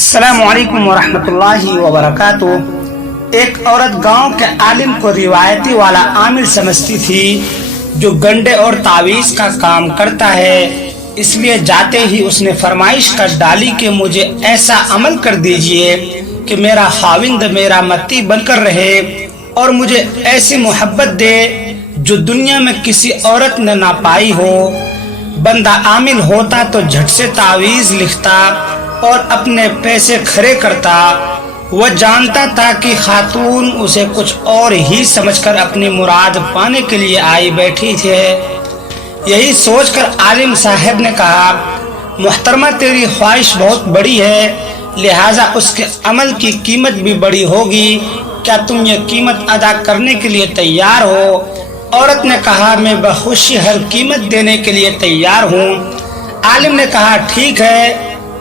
السلام علیکم ورحمۃ اللہ وبرکاتہ۔ ایک عورت گاؤں کے عالم کو روایتی والا عامل سمجھتی تھی جو گنڈے اور تعویذ کا کام کرتا ہے، اس لیے جاتے ہی اس نے فرمائش کر ڈالی کہ مجھے ایسا عمل کر دیجئے کہ میرا خاوند میرا متی بن کر رہے اور مجھے ایسی محبت دے جو دنیا میں کسی عورت نے نہ پائی ہو۔ بندہ عامل ہوتا تو جھٹ سے تعویذ لکھتا اور اپنے پیسے کھڑے کرتا۔ وہ جانتا تھا کہ خاتون اسے کچھ اور ہی سمجھ کر اپنی مراد پانے کے لیے آئی بیٹھی تھے۔ یہی سوچ کر عالم صاحب نے کہا، محترمہ تیری خواہش بہت بڑی ہے، لہٰذا اس کے عمل کی قیمت بھی بڑی ہوگی، کیا تم یہ قیمت ادا کرنے کے لیے تیار ہو؟ عورت نے کہا، میں بخوشی ہر قیمت دینے کے لیے تیار ہوں۔ عالم نے کہا، ٹھیک ہے،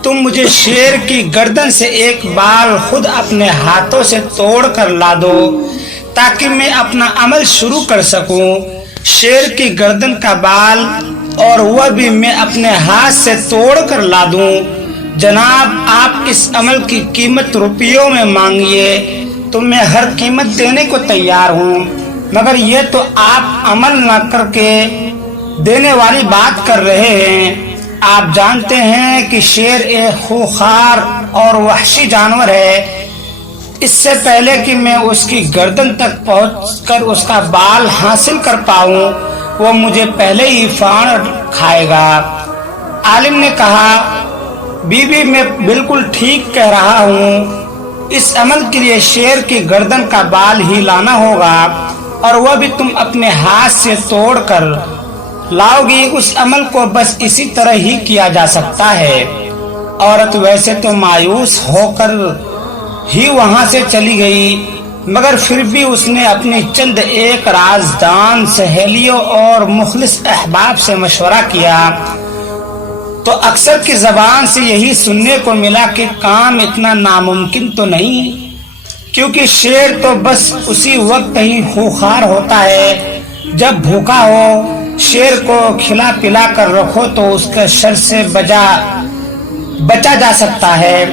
تم مجھے شیر کی گردن سے ایک بال خود اپنے ہاتھوں سے توڑ کر لا دو تاکہ میں اپنا عمل شروع کر سکوں۔ شیر کی گردن کا بال اور وہ بھی میں اپنے ہاتھ سے توڑ کر لا دوں۔ جناب، آپ اس عمل کی قیمت روپیوں میں مانگیے تو میں ہر قیمت دینے کو تیار ہوں، مگر یہ تو آپ عمل نہ کر کے دینے والی بات کر رہے ہیں۔ آپ جانتے ہیں کہ شیر ایک خوخار اور وحشی جانور ہے، اس سے پہلے کہ میں اس کی گردن تک پہنچ کر اس کا بال حاصل کر پاؤں وہ مجھے پہلے ہی پھاڑ کھائے گا۔ عالم نے کہا، بی بی میں بالکل ٹھیک کہہ رہا ہوں، اس عمل کے لیے شیر کی گردن کا بال ہی لانا ہوگا اور وہ بھی تم اپنے ہاتھ سے توڑ کر لاؤ گی۔ اس عمل کو بس اسی طرح ہی کیا جا سکتا ہے۔ عورت ویسے تو مایوس ہو کر ہی وہاں سے چلی گئی، مگر پھر بھی اس نے اپنی چند ایک رازدان سہیلیوں اور مخلص احباب سے مشورہ کیا تو اکثر کی زبان سے یہی سننے کو ملا کہ کام اتنا ناممکن تو نہیں، کیونکہ شیر تو بس اسی وقت ہی خوخار ہوتا ہے جب بھوکا ہو۔ شیر کو کھلا پلا کر رکھو تو اس کے شر سے بچا جا سکتا ہے۔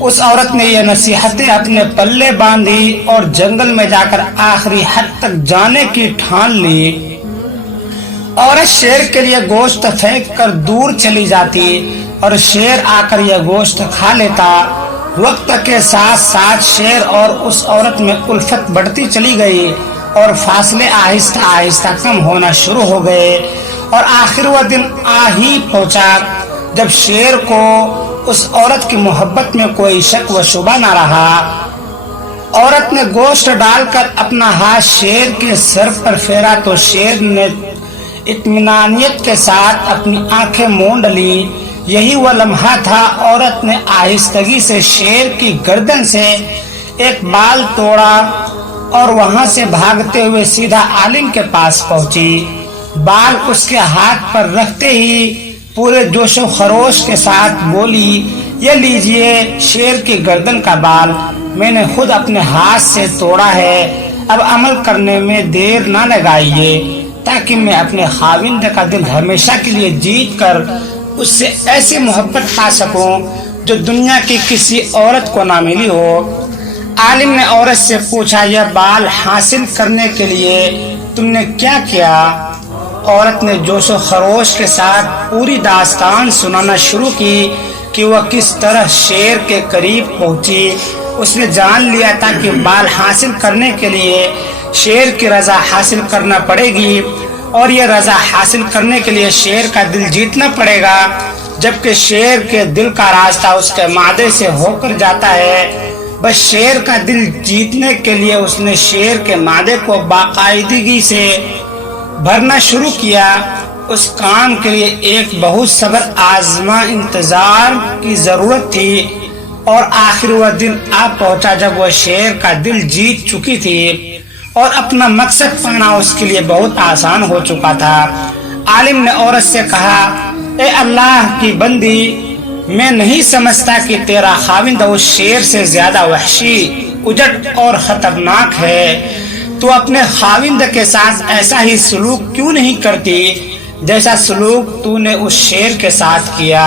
اس عورت نے یہ نصیحتیں اپنے پلے باندھی اور جنگل میں جا کر آخری حد تک جانے کی ٹھان لی۔ عورت شیر کے لیے گوشت پھینک کر دور چلی جاتی اور شیر آ کر یہ گوشت کھا لیتا۔ وقت کے ساتھ ساتھ شیر اور اس عورت میں الفت بڑھتی چلی گئی اور فاصلے آہستہ آہستہ کم ہونا شروع ہو گئے، اور آخر وہ دن آ ہی پہنچا جب شیر کو اس عورت کی محبت میں کوئی شک و شبہ نہ رہا۔ عورت نے گوشت ڈال کر اپنا ہاتھ شیر کے سر پر پھیرا تو شیر نے اطمینانیت کے ساتھ اپنی آنکھیں مونڈ لی۔ یہی وہ لمحہ تھا، عورت نے آہستگی سے شیر کی گردن سے ایک بال توڑا اور وہاں سے بھاگتے ہوئے سیدھا عالم کے پاس پہنچی۔ بال اس کے ہاتھ پر رکھتے ہی پورے جوش و خروش کے ساتھ بولی، یہ لیجئے شیر کی گردن کا بال، میں نے خود اپنے ہاتھ سے توڑا ہے، اب عمل کرنے میں دیر نہ لگائیے تاکہ میں اپنے خاوند کا دل ہمیشہ کے لیے جیت کر اس سے ایسی محبت پا سکوں جو دنیا کی کسی عورت کو نہ ملی ہو۔ عالم نے عورت سے پوچھا، یہ بال حاصل کرنے کے لیے تم نے کیا کیا؟ عورت نے جوش و خروش کے ساتھ پوری داستان سنانا شروع کی کہ وہ کس طرح شیر کے قریب پہنچی۔ اس نے جان لیا تھا کہ بال حاصل کرنے کے لیے شیر کی رضا حاصل کرنا پڑے گی، اور یہ رضا حاصل کرنے کے لیے شیر کا دل جیتنا پڑے گا، جبکہ شیر کے دل کا راستہ اس کے معدے سے ہو کر جاتا ہے۔ بس شیر کا دل جیتنے کے لیے اس نے شیر کے معدے کو باقاعدگی سے بھرنا شروع کیا۔ اس کام کے لیے ایک بہت صبر آزما انتظار کی ضرورت تھی، اور آخر وہ دن آ پہنچا جب وہ شیر کا دل جیت چکی تھی اور اپنا مقصد پانا اس کے لیے بہت آسان ہو چکا تھا۔ عالم نے عورت سے کہا، اے اللہ کی بندی، میں نہیں سمجھتا کہ تیرا خاوند اس شیر سے زیادہ وحشی، اجڑ اور خطرناک ہے۔ تو اپنے خاوند کے ساتھ ایسا ہی سلوک کیوں نہیں کرتی جیسا سلوک تو نے اس شیر کے ساتھ کیا؟